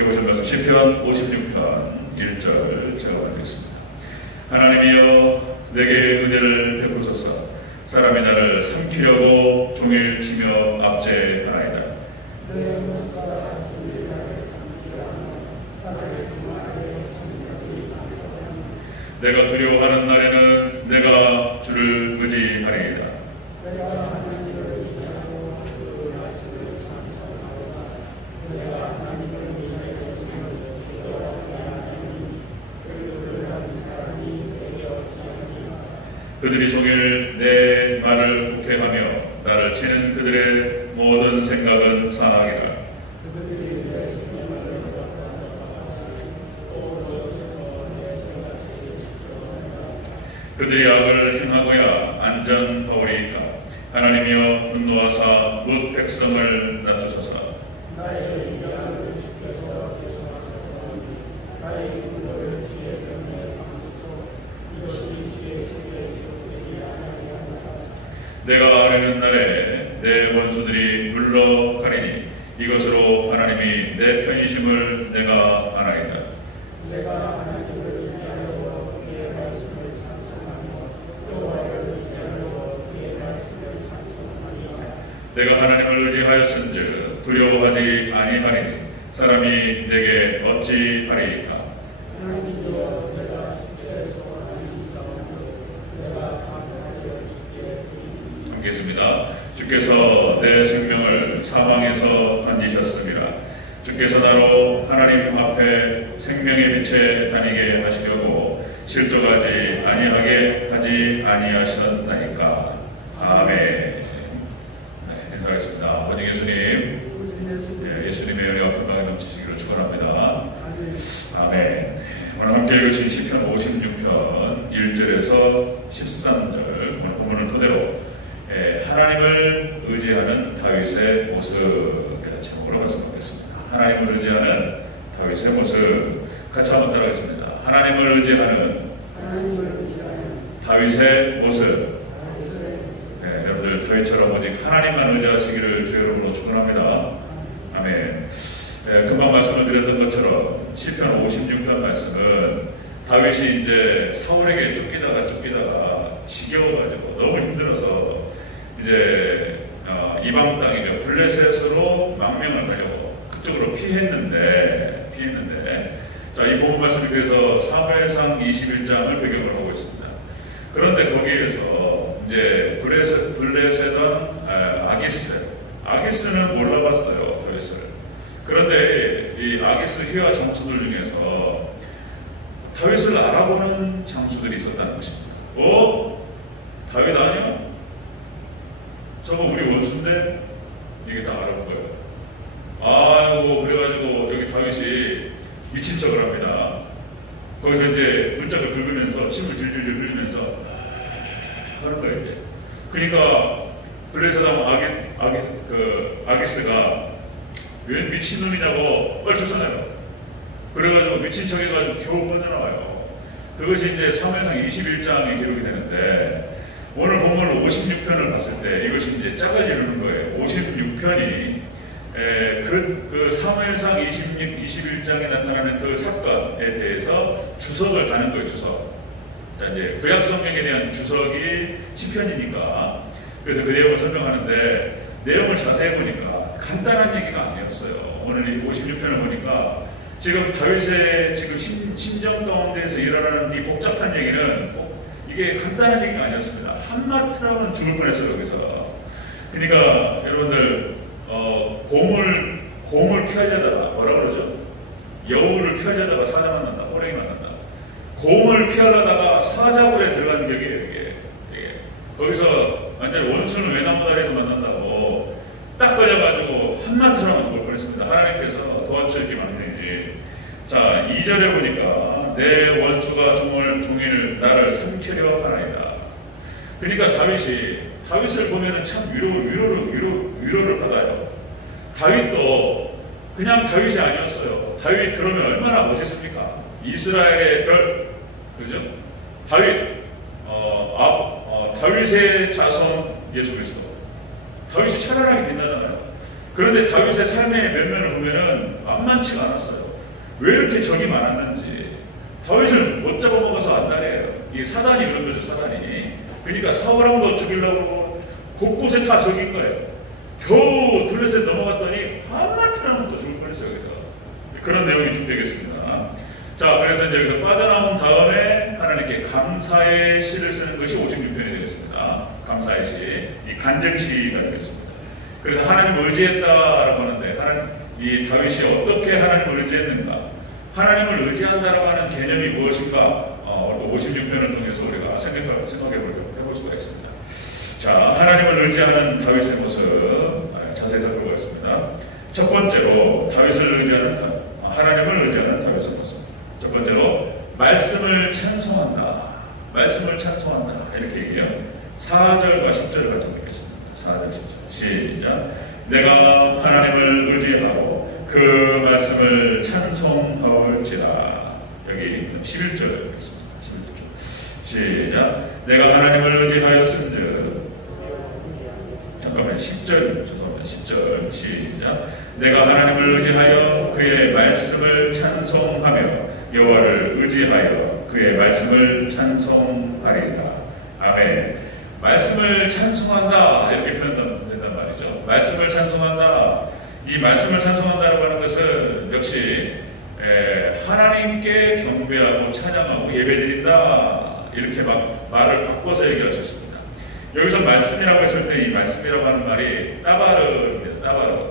함께 보실 말씀 시편 56편 1절 제가 읽겠습니다. 하나님이여 내게 은혜를 베푸소서. 사람이 나를 삼키려고 종일 치며 압제하나이다. 내가 두려워하는 날에는 내가 주를 의지하리이다. 그들이 종일 내 말을 곡해하며 나를 치는 그들의 모든 생각은 사악이라. 그들이 악을 행하고야 안전하오리이까. 하나님이여 분노하사 뭇 백성을 낮추소서. 내가 아뢰는 날에 내 원수들이 물러가리니 이것으로 하나님이 내 편이심을 내가 아나이다. 내가 하나님을 의지하려고 그의 말씀을 찬송하며 여호와를 의지하려고 그의 말씀을 찬송하며 내가 하나님을 의지하였은즉 두려워하지 아니하리니 사람이 내게 어찌 하리이까. 하나님이여 내가 주께서 하나님 싸움으로 내가 감사하여 주께 함께했습니다. 주께서 내 생명을 사망에서 건지셨습니다. 주께서 나로 하나님 앞에 생명의 빛에 다니게 하시려고 실족하지 아니하게 하지 아니하셨나이까. 아멘. 네, 인사하겠습니다. 아버지 예수님, 예수님의 은혜와 평강이 넘치시기를 축원합니다. 아멘. 오늘 함께 읽으신 시편 56편 1절에서 13절 오늘 본문을 토대로 하나님을 의지하는 다윗의 모습이라는 제목으로 말씀드리겠습니다. 하나님을 의지하는 다윗의 모습 같이 한번 따라하겠습니다. 하나님을 의지하는 다윗의 모습. 여러분들 다윗처럼 오직 하나님만 의지하시기를 주 이름으로 축원합니다. 아멘. 금방 말씀을 드렸던 것처럼 시편 56편 말씀은 다윗이 이제 사울에게 쫓기다가 지겨워가지고 너무 힘들어서 이제 이방 땅이죠. 블레셋으로 망명을 하려고 그쪽으로 피했는데 자, 이 본문 말씀을 그래서 사무엘상 21장을 배경으로 하고 있습니다. 그런데 거기에서 이제 블레셋은 아기스는 몰라봤어요, 다윗을. 그런데 이 아기스 휘하 장수들 중에서 다윗을 알아보는 장수들이 있었다는 것입니다. 다윗 아니야? 저거 우리 원수인데? 이게 다 알아본 거예요. 아이고, 그래가지고 여기 다윗이 미친 척을 합니다. 거기서 이제 눈짝을 긁으면서 침을 질질 흘리면서 하는 거예요, 이제. 그러니까 블레셋하고 아기스가 왜 미친놈이냐고 뻘쳤잖아요. 그래가지고 미친 척 해가지고 겨우 빠져나와요. 그것이 이제 사무엘상 21장에 기록이 되는데 오늘 본문 56편을 봤을 때 이것이 이제 짝을 이루는 거예요. 56편이 그 사무엘상 21장에 나타나는 그 사건에 대해서 주석을 다는 거예요. 주석. 자, 이제 구약 성경에 대한 주석이 시편이니까 그래서 그 내용을 설명하는데 내용을 자세히 보니까 간단한 얘기가 아니었어요. 오늘 이 56편을 보니까 지금 다윗의 지금 심정 가운데에서 일어나는 이 복잡한 얘기는 이게 간단한 얘기가 아니었습니다. 한마디로 하면 죽을 뻔했어요, 여기서. 그러니까 여러분들 곰을 피하려다가 뭐라 그러죠? 여우를 피하려다가 사자 만난다, 호랑이 만난다. 곰을 피하려다가 사자굴에 들어가는 격이에요, 이게. 거기서 완전 원수는 외나무다리에서 만난다고 딱 걸려가지고 한마디로 하면 죽을 뻔했습니다. 하나님께서 도와주셨기 만든지. 자, 2절에 보니까 내 원수가 종일 나를 삼키려 하나이다. 그러니까 다윗을 보면은 참 위로를 받아요. 다윗도 그냥 다윗이 아니었어요. 다윗 그러면 얼마나 멋있습니까? 이스라엘의 별, 그죠? 다윗의 자손 예수 그리스도. 다윗이 찬란하게 빛나잖아요. 그런데 다윗의 삶의 면면을 보면은 만만치가 않았어요. 왜 이렇게 적이 많았는지 다윗을 못 잡아먹어서 안달이에요. 이게 사단이 그런 거죠, 사단이. 그러니까 사울 왕도 죽이려고 곳곳에 다 적인 거예요. 겨우 블레셋 넘어갔더니 하마터면 또 죽을 뻔했어요. 여기서 그런 내용이 좀 되겠습니다. 자, 그래서 이제 여기서 빠져나온 다음에 하나님께 감사의 시를 쓰는 것이 56편이 되겠습니다. 감사의 시, 이 간증시가 되겠습니다. 그래서 하나님을 의지했다라고 하는데 이 다윗이 어떻게 하나님을 의지했는가? 하나님을 의지한다라고 하는 개념이 무엇인가? 또 56편을 통해서 우리가 생각해 볼 수가 있습니다. 자, 하나님을 의지하는 다윗의 모습 자세히 살펴보겠습니다. 첫 번째로 하나님을 의지하는 다윗의 모습. 첫 번째로 말씀을 찬송한다. 말씀을 찬송한다. 이렇게 얘기해요. 4절과 10절을 같이 읽겠습니다. 4절, 10절. 시작. 내가 하나님을 의지하고 그 말씀을 찬송하올지라. 여기 11절 읽겠습니다. 11절. 시작. 내가 하나님을 의지하였음즉. 잠깐만요. 10절. 죄송합니다. 10절. 시작. 내가 하나님을 의지하여 그의 말씀을 찬송하며 여호와를 의지하여 그의 말씀을 찬송하리이다. 아멘. 말씀을 찬송한다 이렇게 표현된단 말이죠. 말씀을 찬송한다. 이 말씀을 찬송한다라고 하는 것은 역시 하나님께 경배하고 찬양하고 예배드린다 이렇게 막 말을 바꿔서 얘기할 수 있습니다. 여기서 말씀이라고 했을 때 이 말씀이라고 하는 말이 따바르입니다. 따바르.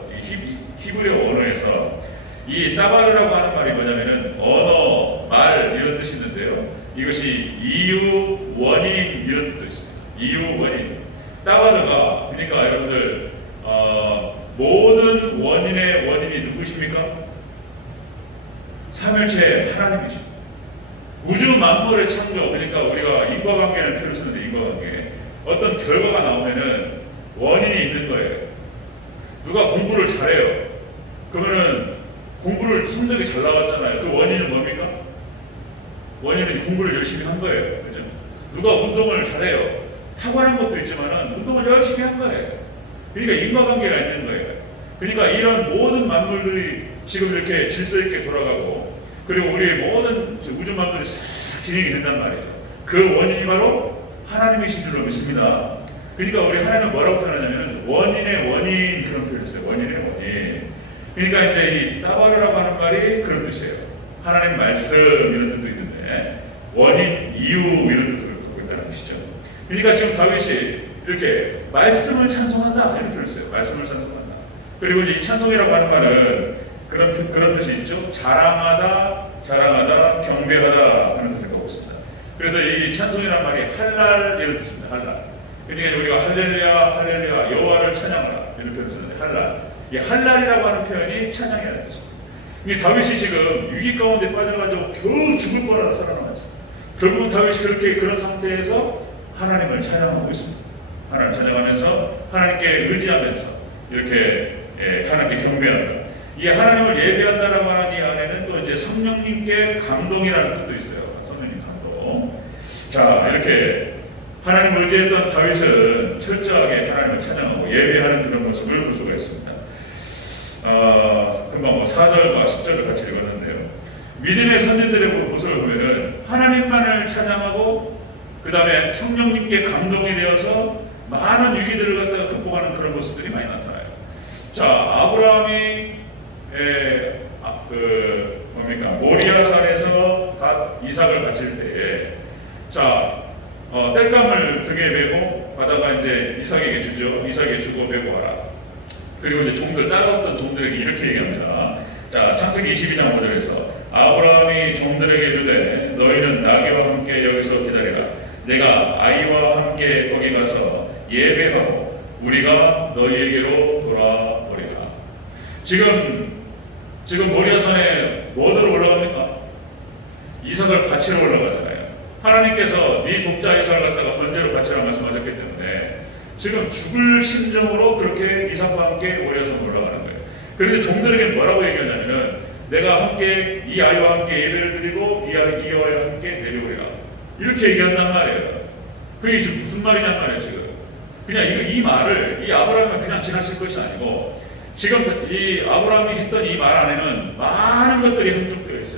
히브리어 언어에서 이 따바르라고 하는 말이 뭐냐면은 언어, 말 이런 뜻이 있는데요. 이것이 이유, 원인 이런 뜻도 있습니다. 이유, 원인. 따바르가 그러니까 여러분들 모든 원인의 원인이 누구십니까? 삼일체 하나님이십니다. 우주 만물의 창조, 그러니까 우리가 인과관계라는 표현을 쓰는데 인과관계. 어떤 결과가 나오면은 원인이 있는 거예요. 누가 공부를 잘해요. 그러면은 공부를 성적이 잘 나왔잖아요. 그 원인은 뭡니까? 원인은 공부를 열심히 한 거예요. 그죠? 누가 운동을 잘해요. 타고난 것도 있지만은 운동을 열심히 한 거예요. 그러니까 인과관계가 있는 거예요. 그러니까 이런 모든 만물들이 지금 이렇게 질서 있게 돌아가고 그리고 우리의 모든 우주 만물이 싹 진행이 된단 말이죠. 그 원인이 바로 하나님이신 줄로 믿습니다. 그러니까 우리 하나님은 뭐라고 표현하냐면 원인의 원인 그런 표현을 써요. 원인의 원인. 그러니까 이제 이 따바르라고 하는 말이 그런 뜻이에요. 하나님 말씀 이런 뜻도 있는데 원인, 이유 이런 뜻을 갖고 있다는 것이죠. 그러니까 지금 다윗이 이렇게 말씀을 찬송한다 이런 표현을 써요. 말씀을 찬송한다. 그리고 이 찬송이라고 하는 말은 그런 뜻이 있죠. 자랑하다, 경배하다 하는 뜻을 갖고 있습니다. 그래서 이 찬송이라는 말이 할랄 이런 뜻입니다. 할랄. 그러니까 우리가 할렐루야 여호와를 찬양하라 이런 표현을 쓰는데 할랄. 이 할랄이라고 하는 표현이 찬양이라는 뜻입니다. 이 다윗이 지금 위기 가운데 빠져가지고 겨우 죽을 뻔하다 살아남았어요. 결국은 다윗이 그런 상태에서 하나님을 찬양하고 있습니다. 하나님을 찬양하면서 하나님께 의지하면서 이렇게 하나님께 경배한다. 이 하나님을 예배한다라고 하는 이 안에는 또 이제 성령님께 감동이라는 뜻도 있어요. 성령님 감동. 자, 이렇게 하나님을 의지했던 다윗은 철저하게 하나님을 찬양하고 예배하는 그런 모습을 볼 수가 있습니다. 금방 4절과 10절을 같이 읽었는데요. 믿음의 선진들의 모습을 보면은 하나님만을 찬양하고 그 다음에 성령님께 감동이 되어서 많은 위기들을 갖다가 극복하는 그런 모습들이 많이 나타나요. 자, 아브라함이 모리아산에서 이삭을 바칠 때에 자, 땔감을 등에 메고 가다가 이제 이삭에게 주죠. 이삭에게 주고 메고 와라. 그리고 이제 따라왔던 종들에게 이렇게 얘기합니다. 자, 창세기 22장 5절에서 아브라함이 종들에게 이르되 너희는 나귀와 함께 여기서 기다리라. 내가 아이와 함께 거기 가서 예배하고 우리가 너희에게로 돌아오리라. 지금 모리아산에 뭐들어 올라갑니까? 이삭을 바치러 올라가잖아요. 하나님께서 네 독자 이삭을 갖다가 번제로 바치라고 말씀하셨기 때문에 지금 죽을 심정으로 그렇게 이삭과 함께 모리아산에 올라가는 거예요. 그런데 종들에게 뭐라고 얘기하냐면은 내가 함께 이 아이와 함께 예배를 드리고 이 아이와 함께 내려오리라. 이렇게 얘기한단 말이에요. 그게 지금 무슨 말이냔 말이에요. 지금 그냥 이 말을 이 아브라함은 그냥 지나칠 것이 아니고 지금 이 아브라함이 했던 이 말 안에는 많은 것들이 함축되어 있어요.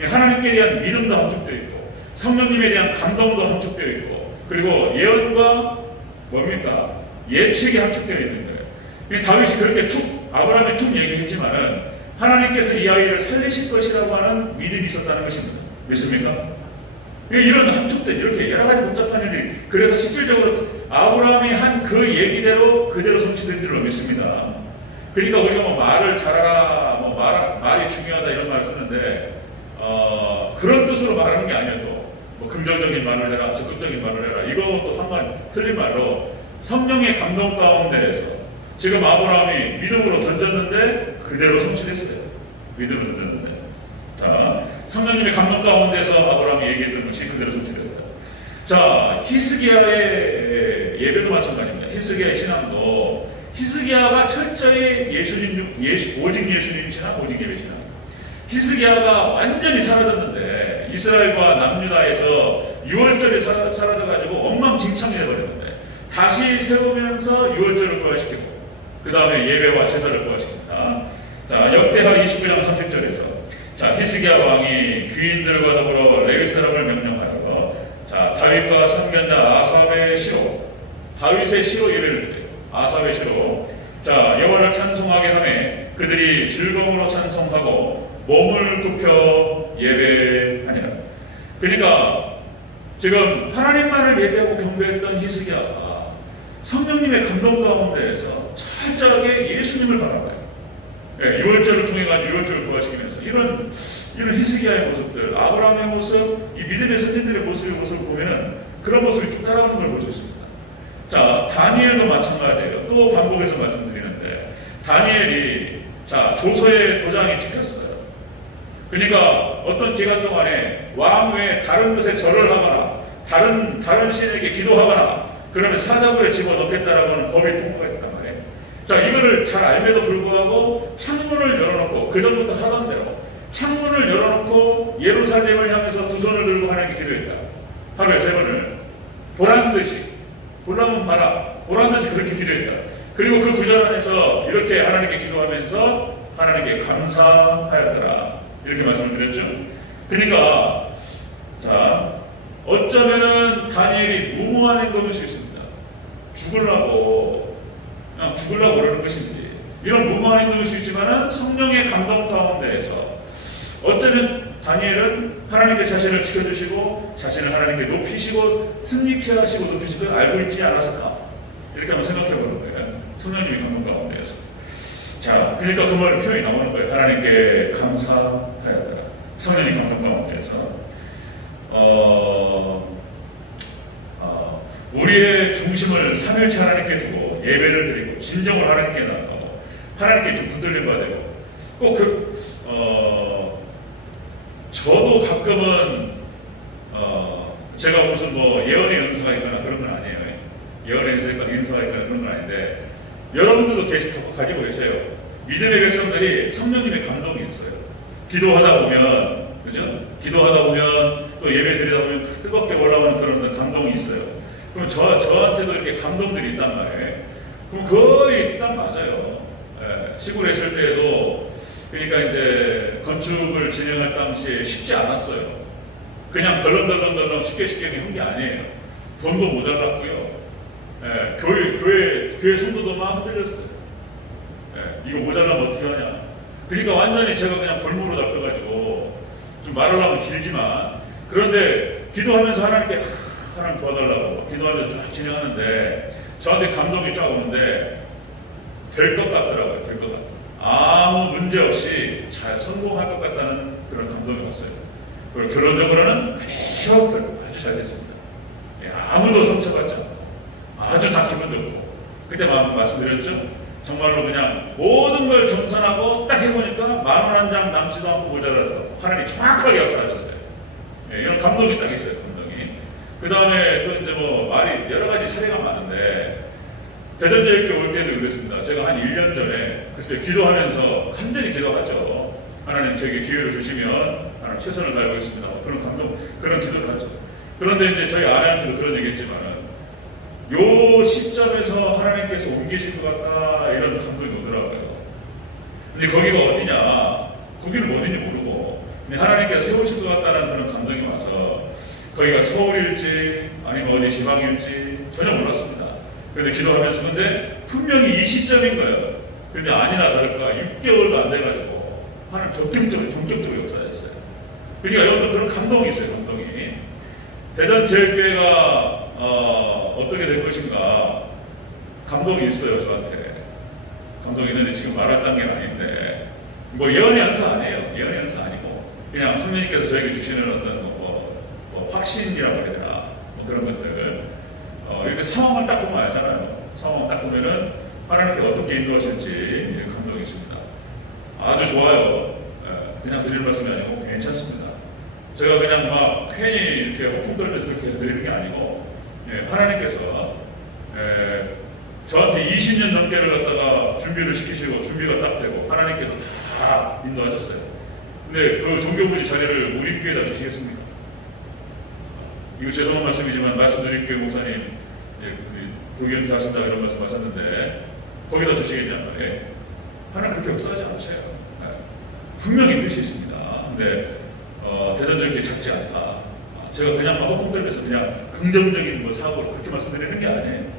하나님께 대한 믿음도 함축되어 있고 성령님에 대한 감동도 함축되어 있고 그리고 예언과 뭡니까? 예측이 함축되어 있는 거예요. 다윗이 그렇게 아브라함이 툭 얘기했지만은 하나님께서 이 아이를 살리실 것이라고 하는 믿음이 있었다는 것입니다. 믿습니까? 이런 함축된 이렇게 여러 가지 복잡한 일들이 그래서 실질적으로 아브라함이 한 그 얘기대로 그대로 성취된 줄로 믿습니다. 그러니까 우리가 뭐 말을 잘하라, 뭐 말이 중요하다 이런 말을 쓰는데 그런 뜻으로 말하는 게 아니에요. 또 뭐 긍정적인 말을 해라, 적극적인 말을 해라 이것도 상관 틀린 말로 성령의 감동 가운데에서 지금 아브라함이 믿음으로 던졌는데 그대로 성취됐어요. 믿음으로 던졌는데 자 성령님의 감동 가운데서 아브라함이 얘기했던 것이 그대로 성취됐다. 자 히스기야의 예배도 마찬가지입니다. 히스기야의 신앙도 히스기야가 철저히 오직 예수님 신앙, 오직 예배 신앙. 히스기야가 완전히 사라졌는데 이스라엘과 남유다에서 6월절이 사라져가지고 엉망진창이 되어버렸는데 다시 세우면서 6월절을 부활시키고 그 다음에 예배와 제사를 부활시킵니다. 자 역대하 29장 30절에서 자 히스기야 왕이 귀인들과 더불어 레위 사람을 명령하여 자 다윗과 선견자 아삽의 시로 다윗의 시로 예배를 드려요. 아삽의 시로 자 여호와를 찬송하게 하매 그들이 즐거움으로 찬송하고 몸을 굽혀 예배하니라. 그러니까 지금 하나님만을 예배하고 경배했던 히스기야가 성령님의 감동 가운데에서 철저하게 예수님을 바라봐요. 예, 6월절을 통해 가지고 6월절을 부활시키면서 이런 히스기야의 모습들, 아브라함의 모습, 이 믿음의 선진들의 모습을 보면은 그런 모습이 쭉 따라오는 걸 볼 수 있습니다. 자, 다니엘도 마찬가지예요. 또 반복해서 말씀드리는데 다니엘이 자 조서의 도장이 찍혔어요. 그러니까 어떤 기간 동안에 왕 외에 다른 것에 절을 하거나 다른 신에게 기도하거나 그러면 사자굴에 집어넣겠다라고 하는 법이 통과했단 말이에요. 자, 이거를 잘 알매도 불구하고 창문을 열어놓고 그 전부터 하던 대로 창문을 열어놓고 예루살렘을 향해서 두 손을 들고 하나님께 기도했다. 하루에 3번을 보란듯이 보라면 봐라 보란듯이 그렇게 기도했다. 그리고 그 구절 안에서 이렇게 하나님께 기도하면서 하나님께 감사하였더라 이렇게 말씀을 드렸죠. 그러니까 자 어쩌면은 다니엘이 무모한 행동일 수 있습니다. 죽으려고 그러는 것인지 이런 무모한 행동일 수 있지만은 성령의 감동 가운데에서 어쩌면 다니엘은 하나님께 자신을 지켜주시고 자신을 하나님께 높이시고 승리케 하시고 높이시고 알고 있지 않았을까 이렇게 한번 생각해 보는 거예요. 성령님의 감동 가운데에서 자 그러니까 그 말의 표현이 나오는 거예요. 하나님께 감사하였더라. 성령의 감동 가운데에서 우리의 중심을 삼일체 하나님께 두고 예배를 드리고 진정을 하나님께 나가고 하나님께 좀 붙들림 받아요. 꼭 저도 가끔은 제가 무슨 뭐 예언의 은사가 있거나 그런 건 아니에요. 예언의 은사가 있거나 그런 건 아닌데 여러분들도 가지고 계세요. 믿음의 백성들이 성령님의 감동이 있어요. 기도하다 보면 그죠? 기도하다 보면 또 예배 드리다 보면 뜨겁게 올라오는 그런 감동이 있어요. 그럼 저한테도 이렇게 감동들이 있단 말이에요. 그럼 거의 딱 맞아요. 예, 시골에 있을 때에도 그러니까 이제 건축을 진행할 당시에 쉽지 않았어요. 그냥 덜렁덜렁 쉽게 한 게 아니에요. 돈도 모자랐고요. 예, 교회 성도도 막 흔들렸어요. 예, 이거 모자라면 어떻게 하냐. 그러니까 완전히 제가 그냥 골무로 잡혀가지고 좀 말하려면 길지만 그런데 기도하면서 하나님께 하나님 도와달라고 기도하면서 쫙 진행하는데 저한테 감동이 쫙 오는데 될 것 같더라고요. 될 것 같아요. 아무 문제 없이 잘 성공할 것 같다는 그런 감동이 왔어요. 그리고 결론적으로는 아주 잘 됐습니다. 예, 아무도 상처받지 않고 아주 다 기분 좋고 그때 말씀드렸죠. 정말로 그냥 모든 걸 정산하고 딱 해보니까 10,000원 1장 남지도 않고 모자라서 하나님이 정확하게 역사하셨어요. 예, 이런 감동이 딱 있어요. 감동이. 그 다음에 또 이제 뭐 말이 여러 가지 사례가 많은데 대전제일교 올 때도 그랬습니다. 제가 한 1년 전에 글쎄 기도하면서 간절히 기도하죠. 하나님 저에게 기회를 주시면 하나님 최선을 다해보겠습니다. 그런 감동, 그런 기도를 하죠. 그런데 이제 저희 아내한테도 그런 얘기했지만은 요 시점에서 하나님께서 옮기실 것 같다 이런 감동이 오더라고요. 근데 거기가 어디냐? 거기는 어딘지 모르고 근데 하나님께서 하나님께서 세우실 것 같다는 그런 감동이 와서 거기가 서울일지 아니면 어디 지방일지 전혀 몰랐습니다. 그런데 기도하면서 근데 분명히 이 시점인 거예요. 근데 아니나 다를까 6개월도 안 돼가지고 하나님 본격적으로 역사했어요. 그러니까 이것도 그런 감동이 있어요. 감동이. 대전제일교회가 어떻게 될 것인가 감동이 있어요. 저한테. 감동이 있는데 지금 말할 단계는 아닌데 뭐 예언의 연사 아니에요. 예언의 연사 아니고 그냥 선생님께서 저에게 주시는 어떤 뭐 확신이라고 해야 되나 뭐 그런 것들 이렇게 상황을 딱 보면 알잖아요. 상황을 딱 보면은 하나님께 어떻게 인도하실지 감동이 있습니다. 아주 좋아요. 그냥 드리는 말씀이 아니고 괜찮습니다. 제가 그냥 막 괜히 이렇게 허풍 떨면서 그렇게 드리는 게 아니고 하나님께서 저한테 20년 넘게를 갖다가 준비를 시키시고 준비가 딱 되고 하나님께서 다 인도하셨어요. 근데 그 종교부지 자리를 우리 교회에다 주시겠습니까? 이거 죄송한 말씀이지만 말씀드릴게요. 목사님 부기연태 하신다 이런 말씀 하셨는데 거기다 주시겠냐는 말이에요. 하나님 그렇게 역사하지 않으세요. 분명히 뜻이 있습니다. 근데 대전적인 게 작지 않다. 제가 그냥 막 허풍 떨면서 그냥 긍정적인 뭐 사고로 그렇게 말씀드리는 게 아니에요.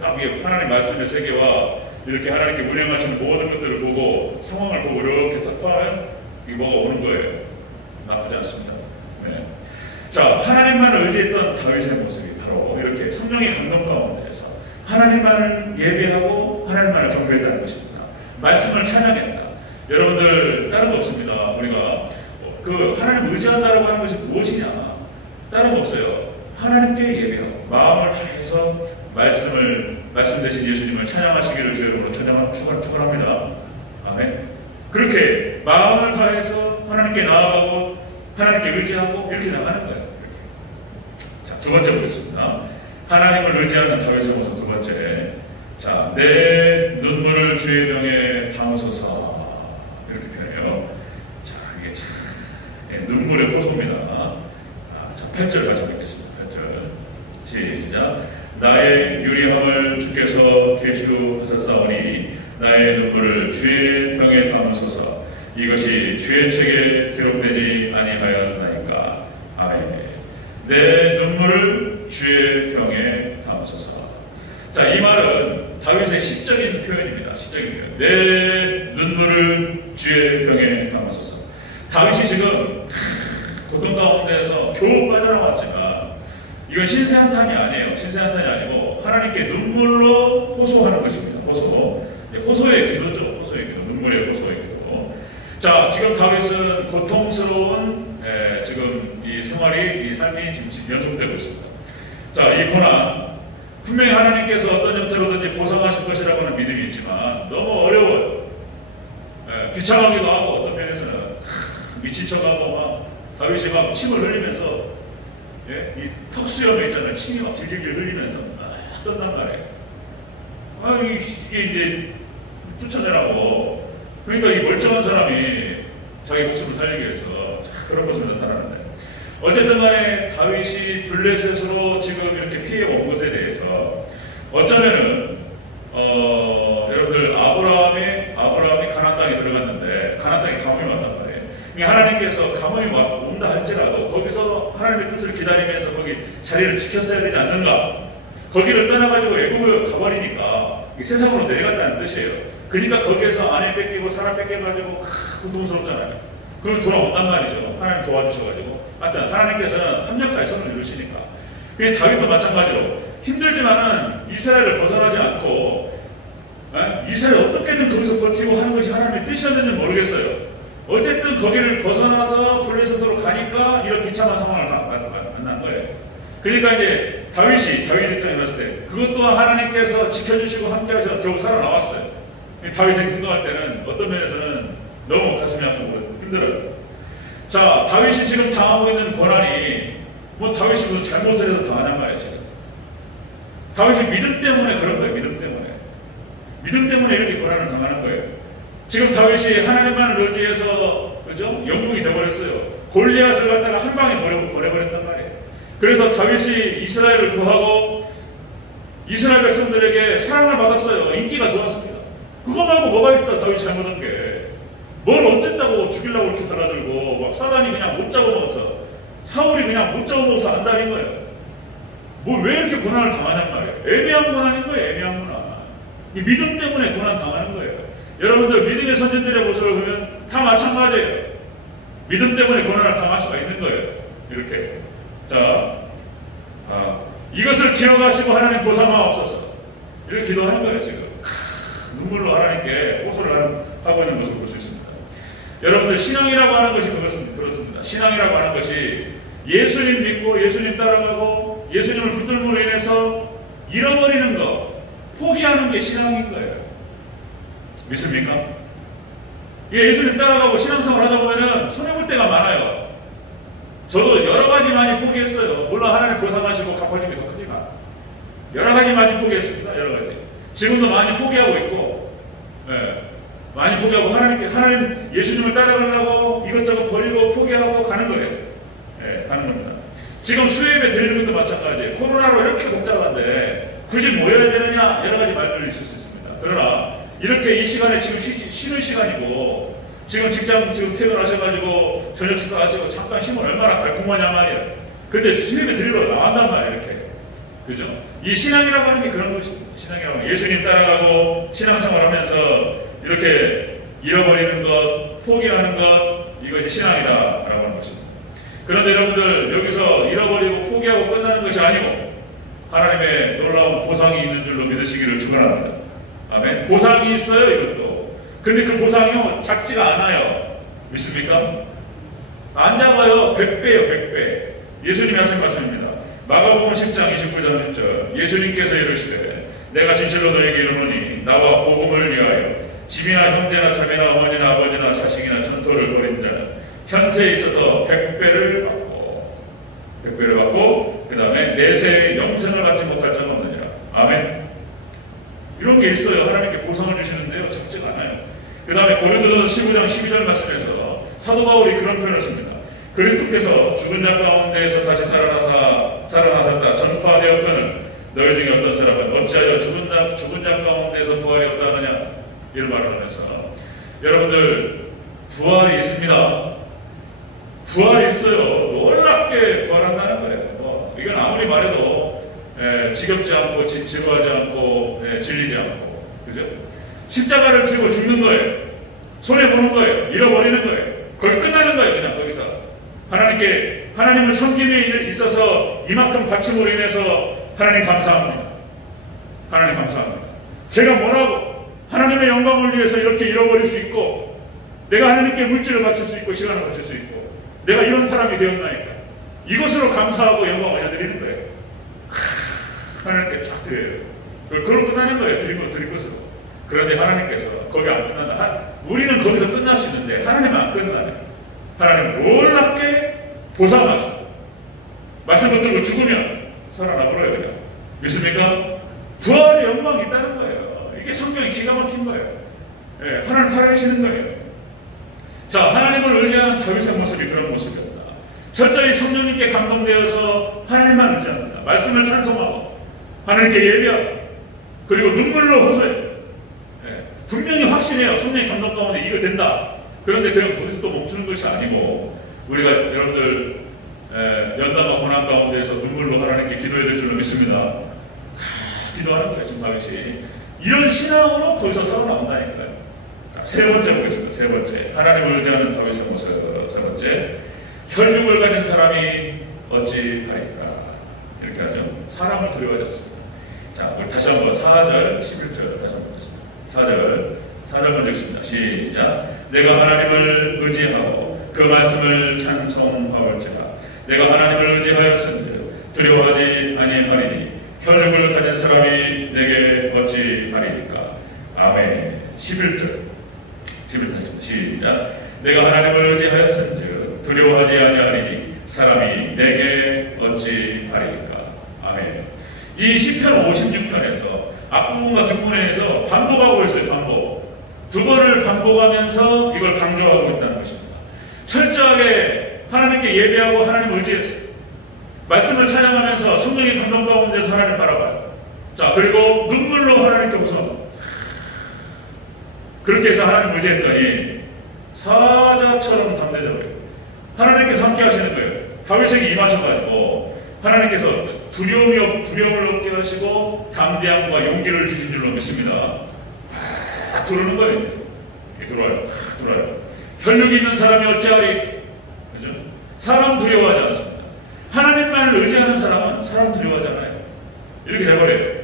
딱 이게 하나님 말씀의 세계와 이렇게 하나님께 운행하시는 모든 것들을 보고 상황을 보고 이렇게 딱 파면 이게 뭐가 오는 거예요. 나쁘지 않습니다. 네. 자, 하나님만을 의지했던 다윗의 모습이 바로 이렇게 성령의 감동 가운데에서 하나님만을 예배하고 하나님만을 경배했다는 것입니다. 말씀을 찬양했다. 여러분들 다른 거 없습니다. 우리가 그 하나님을 의지한다라고 하는 것이 무엇이냐? 다른 거 없어요. 하나님께 예배하고 마음을 다해서 말씀 대신 예수님을 찬양하시기를 주의 이름으로 축원합니다. 아멘. 그렇게 마음을 다해서 하나님께 나아가고 하나님께 의지하고 이렇게 나가는 거예요. 이렇게. 자, 두 번째 보겠습니다. 하나님을 의지하는 다윗의 모습 두 번째. 자, 내 눈물을 주의 병에 담으소서 이렇게 표현해요. 자, 이게 참 눈물의 호소입니다. 자, 8절 같이 읽겠습니다. 8절 시작. 나의 유리함을 주께서 계시하셨사오니 나의 눈물을 주의 병에 담으소서. 이것이 주의 책에 기록되지 아니하였나이까. 아멘. 내 눈물을 주의 병에 담으소서. 자, 이 말은 다윗의 시적인 표현입니다. 시적인 표현. 내 눈물을 주의 병에 담으소서. 다윗이 지금 고통 가운데에서 겨우 빠져나왔지만 이건 신세한탄이 아니에요. 신세한탄이 아니고 하나님께 눈물로 호소하는 것입니다. 호소의 기도죠. 호소의 기도. 눈물의 호소의 기도. 자, 지금 다윗은 고통스러운 지금 이 생활이, 이 삶이 지금 연속되고 있습니다. 자, 이 고난 분명히 하나님께서 어떤 형태로든지 보상하실 것이라고 하는 믿음이 있지만 너무 어려워요. 비참하기도 하고 어떤 면에서는 미친 척하고 막 다윗이 막 침을 흘리면서 이 턱수염에 있잖아요. 침이 막 질질질 흘리면서 막 떴단 말이에요. 이게 이제 쫓아내라고. 그러니까 이 멀쩡한 사람이 자기 목숨을 살리기 위해서 그런 것을 나타나는데 어쨌든 간에 다윗이 블레셋으로 지금 이렇게 피해 온 것에 대해서 어쩌면은 여러분들 아브라함이 가나안 땅에 들어갔는데 가나안 땅에 가뭄이 왔단 말이에요. 하나님께서 가뭄이 온다 할지라도 거기서 하나님의 뜻을 기다리면서 거기 자리를 지켰어야 되지 않는가? 거기를 떠나가지고 애굽에 가버리니까 세상으로 내려갔다는 뜻이에요. 그러니까 거기에서 아내 뺏기고 사람 뺏겨가지고 고통스럽잖아요. 그럼 돌아온단 말이죠. 하나님 도와주셔가지고. 하여튼 하나님께서는 합력할 선을 이루시니까. 다윗도 마찬가지로 힘들지만은 이스라엘을 벗어나지 않고 이스라엘 어떻게든 거기서 버티고 하는 것이 하나님의 뜻이었는지 모르겠어요. 어쨌든 거기를 벗어나서 블레셋으로 가니까 이런 비참한 상황을 만난 거예요. 그러니까 이제 다윗이 입장에 봤을 때 그것 또한 하나님께서 지켜주시고 함께하셔서 겨우 살아나왔어요. 다윗이 행동할 때는 어떤 면에서는 너무 가슴이 아프고 힘들어요. 자, 다윗이 지금 당하고 있는 고난이 뭐 다윗이 무슨 잘못을 해서 당하냔 말이에요. 지금 다윗이 믿음 때문에 그런 거예요. 믿음 때문에 이렇게 고난을 당하는 거예요. 지금 다윗이 하나님만을 의지해서 그죠? 영웅이 되어버렸어요. 골리앗을 갖다가 한 방에 보내버렸단 말이에요. 그래서 다윗이 이스라엘을 구하고 이스라엘 백성들에게 사랑을 받았어요. 인기가 좋았습니다. 그거 말고 뭐가 있어? 다윗이 잘못한 게. 뭘 어쨌다고 죽이려고 이렇게 달아들고, 막 사단이 그냥 못 잡아먹었어. 사울이 그냥 못 잡아먹어서 안달인 거예요. 뭐 왜 이렇게 고난을 당하냔 말이에요. 애매한 고난인 거예요, 애매한 고난. 이 믿음 때문에 고난 당하는 거예요. 여러분들 믿음의 선진들의 모습을 보면 다 마찬가지예요. 믿음 때문에 고난을 당할 수가 있는 거예요. 이렇게. 자, 이것을 기억하시고 하나님 보상하옵소서. 이렇게 기도하는 거예요, 지금. 눈물로 하나님께 호소를 하고 있는 모습을 볼 수 있습니다. 여러분들, 신앙이라고 하는 것이 그렇습니다. 신앙이라고 하는 것이 예수님 믿고 예수님 따라가고 예수님을 붙들므로 인해서 잃어버리는 것, 포기하는 게 신앙인 거예요. 믿습니까? 예수님 따라가고 신앙생활 하다 보면은 손해볼 때가 많아요. 저도 여러 가지 많이 포기했어요. 물론 하나님 보상하시고 갚아주는 게 더 크지만 여러 가지 많이 포기했습니다. 여러 가지. 지금도 많이 포기하고 있고, 많이 포기하고 하나님 예수님을 따라가려고 이것저것 버리고 포기하고 가는 거예요. 가는 겁니다. 지금 수요예배 드리는 것도 마찬가지예요. 코로나로 이렇게 복잡한데 굳이 모여야 되느냐, 여러 가지 말들이 있을 수 있습니다. 그러나 이렇게 이 시간에 지금 쉬는 시간이고, 지금 직장 퇴근하셔가지고 저녁 식사하시고 잠깐 쉬면 얼마나 달콤하냐 말이에요. 근데 수요예배 드리러 나간단 말이에요. 이렇게. 그죠? 이 신앙이라고 하는 게 그런 것입니다. 신앙이라고 하는 게 예수님 따라가고 신앙생활 하면서 이렇게 잃어버리는 것, 포기하는 것, 이것이 신앙이다라고 하는 것입니다. 그런데 여러분들, 여기서 잃어버리고 포기하고 끝나는 것이 아니고 하나님의 놀라운 보상이 있는 줄로 믿으시기를 축원합니다. 아멘. 보상이 있어요, 이것도. 근데 그 보상이 작지가 않아요. 믿습니까? 안 작아요. 100배요, 100배. 예수님이 하신 말씀입니다. 마가복음 10장 29절 10절. 예수님께서 이르시되 내가 진실로 너에게 이르노니 나와 복음을 위하여 집이나 형제나 자매나 어머니나 아버지나 자식이나 전토를 벌인 자는 현세에 있어서 100배를 받고 그 다음에 내세의 영생을 받지 못할 자가 없느니라. 아멘. 이런 게 있어요. 하나님께 보상을 주시는데요, 적지가 않아요. 그 다음에 고린도전서 15장 12절 말씀에서 사도 바울이 그런 표현을 씁니다. 그리스도께서 죽은 자 가운데에서 다시 살아나셨다 전파되었거늘 너희 중에 어떤 사람은 어찌하여 죽은 자 가운데에서 부활이 없다느냐, 이런 말을 하면서, 여러분들, 부활이 있습니다. 부활이 있어요. 놀랍게 부활한다는 거예요. 이건 아무리 말해도 지겹지 않고 지루하지 않고 질리지 않고, 그죠? 십자가를 지고 죽는 거예요. 손해보는 거예요. 잃어버리는 거예요. 거기 끝나는 거예요. 그냥 거기서 하나님을 섬김에 있어서 이만큼 바침으로 인해서 하나님 감사합니다. 하나님 감사합니다. 제가 뭐라고 하나님의 영광을 위해서 이렇게 잃어버릴 수 있고, 내가 하나님께 물질을 바칠 수 있고 시간을 바칠 수 있고, 내가 이런 사람이 되었나이까, 이것으로 감사하고 영광을 올려드리는 거예요. 하나님께 쫙 드려요. 그걸로 끝나는 거예요. 드린 것으로. 그런데 하나님께서 거기 안 끝난다. 우리는 거기서 끝날 수 있는데 하나님은 안 끝나요. 하나님은 놀랍게 보상하시고, 말씀 붙들고 죽으면 살아나버려요. 그냥. 믿습니까? 부활의 영광이 있다는 거예요. 이게 성경이 기가 막힌 거예요. 하나님 살아계시는 거예요. 자, 하나님을 의지하는 다윗의 모습이 그런 모습이었다. 철저히 성령님께 감동되어서 하나님만 의지합니다. 말씀을 찬송하고 하나님께 예배하고, 그리고 눈물로 호소해요. 분명히 확신해요. 성령의 감동 가운데 이거 된다. 그런데 그냥 거기서 또 멈추는 것이 아니고, 우리가 여러분들 연단과 고난 가운데에서 눈물로 하나님께 기도해야 될 줄로 믿습니다. 기도하는 거예요. 지금 다윗이 이런 신앙으로 거기서 살아나온다니까요. 세 번째 보겠습니다. 세 번째, 하나님을 의지하는 다윗의 모습. 세 번째, 혈육을 가진 사람이 어찌 하리까. 이렇게 하죠. 사람을 두려워하지 않습니다. 자, 우리 다시 한번 4절 11절 다시 한번 보겠습니다. 4절 먼저 읽습니다. 시작. 내가 하나님을 의지하고 그 말씀을 찬송하올지라. 내가 하나님을 의지하였은즉 두려워하지 아니하리니 혈육을 가진 사람이 내게 어찌 하리까. 아멘. 11절 시작. 내가 하나님을 의지하였은즉 두려워하지 아니하리니 사람이 내게 어찌 하리까. 아멘. 이 시편 56편에서 앞부분과 뒷부분에서 반복하고 있어요. 반복. 두 번을 반복하면서 이걸 강조하고 있다는 것입니다. 철저하게 하나님께 예배하고 하나님을 의지했어요. 말씀을 찬양하면서 성령의 감동 가운데서 하나님 바라봐요. 자, 그리고 눈물로 하나님께 호소하고, 그렇게 해서 하나님 의지했더니 사자처럼 담대자고요. 하나님께서 함께 하시는 거예요. 다윗에게 임하셔가지고 하나님께서 두려움을 없게 하시고 담대함과 용기를 주신 줄로 믿습니다. 확 들어오는 거예요. 이제 들어와요. 혈육이 있는 사람이 어찌하리? 그죠? 사람 두려워하지 않습니다. 하나님만을 의지하는 사람은 사람 두려워하지 않아요. 이렇게 돼버려요.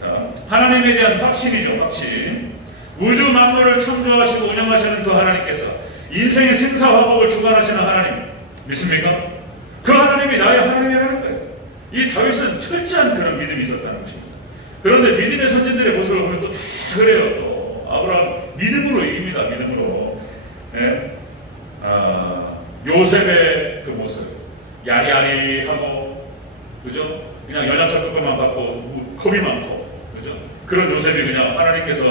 자, 하나님에 대한 확신이죠. 확신. 우주 만물을 창조하시고 운영하시는 그 하나님께서 인생의 생사화복을 주관하시는 하나님 믿습니까? 그 하나님이 나의 하나님이라는 거예요. 이 다윗은 철저한 그런 믿음이 있었다는 것입니다. 그런데 믿음의 선진들의 모습을 보면 또 다 그래요. 또 아브라함 믿음으로 이깁니다. 믿음으로. 예. 요셉의 그 모습 야리야리하고 그죠? 그냥 연약할 것만 받고 겁이 많고 그죠? 그런 요셉이 그냥 하나님께서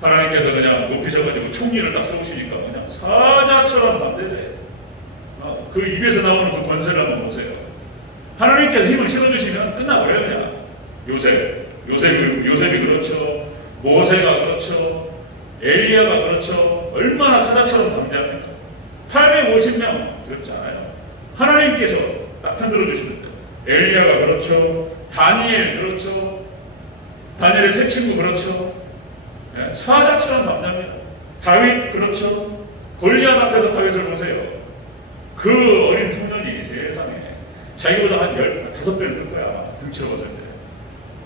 그냥 높이셔가지고 총리를 딱 세우시니까 그냥 사자처럼 담대세요. 그 입에서 나오는 그 권세를 한번 보세요. 하나님께서 힘을 실어주시면 끝나버려요. 그냥 요셉이 그렇죠. 모세가 그렇죠. 엘리야가 그렇죠. 얼마나 사자처럼 담대합니까? 850명 그렇잖아요. 하나님께서 딱 편들어 주시는데 엘리야가 그렇죠. 다니엘 그렇죠. 다니엘의 세 친구 그렇죠. 네, 사자처럼 담대합니다. 다윗 그렇죠. 골리앗 앞에서 다윗을 보세요. 그 어린 소년이 세상에 자기보다 한 15배를 큰 거야. 등치를 봤을 때.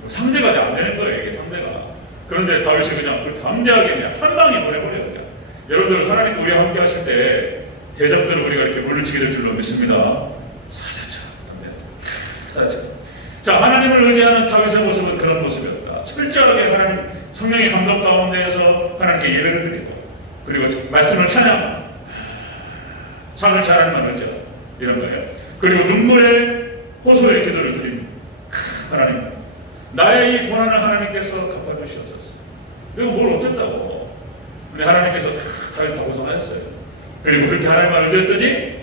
상대가 안 되는 거예요. 이게 상대가. 그런데 다윗이 그냥 그 담대하게 그냥 한 방에 보내버려요. 그냥. 여러분들 하나님과 우리와 함께 하실 때 대적들을 우리가 이렇게 물리치게 될 줄로 믿습니다. 사자처럼 담대하다. 자, 하나님을 의지하는 다윗의 모습은 그런 모습이었다. 철저하게 하나님 성령의 감동 가운데에서 하나님께 예배를 드리고 그리고 말씀을 찬양 삶을 잘하는 의지하다. 이런 거예요. 그리고 눈물의 호소의 기도를 드립니다. 하나님 나의 이 고난을 하나님께서 갚아주시옵소서. 이거 뭘 어쨌다고. 근데 하나님께서 다윗 다 고생하셨어요. 그리고 그렇게 하나님만 의지했더니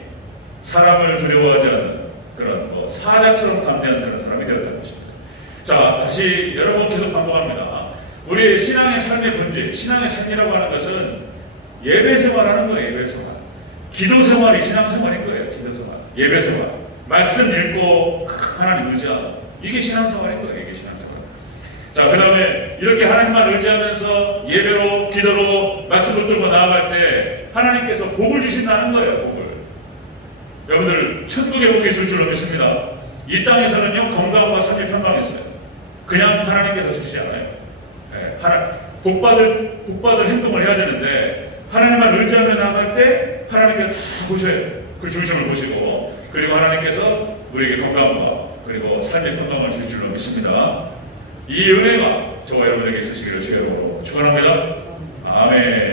사람을 두려워하지 않는 그런 사자처럼 담대한 그런 사람이 되었다는 것입니다. 자, 다시 여러 번 계속 반복합니다. 우리의 신앙의 삶의 본질, 신앙의 삶이라고 하는 것은 예배 생활하는 거예요. 예배 생활. 기도 생활이 신앙 생활인 거예요. 기도 생활. 예배 생활. 말씀 읽고 하나님 의지하고. 이게 신앙 생활인 거예요. 이게 신앙 생활. 자, 그 다음에 이렇게 하나님만 의지하면서 예배로, 기도로, 말씀 붙들고 나아갈 때 하나님께서 복을 주신다는 거예요. 복을. 여러분들 천국의 복이 있을 줄로 믿습니다. 이 땅에서는요 건강과 삶이 평강했어요. 그냥 하나님께서 주시지 않아요. 네, 복받을 행동을 해야 되는데 하나님만 의지하며 나아갈 때 하나님께서 다 보셔요. 그 중심을 보시고 그리고 하나님께서 우리에게 건강과 그리고 삶의 평강을 주실 줄로 믿습니다. 이 은혜가 저와 여러분에게 있으시기를 주여 축원합니다. 아멘.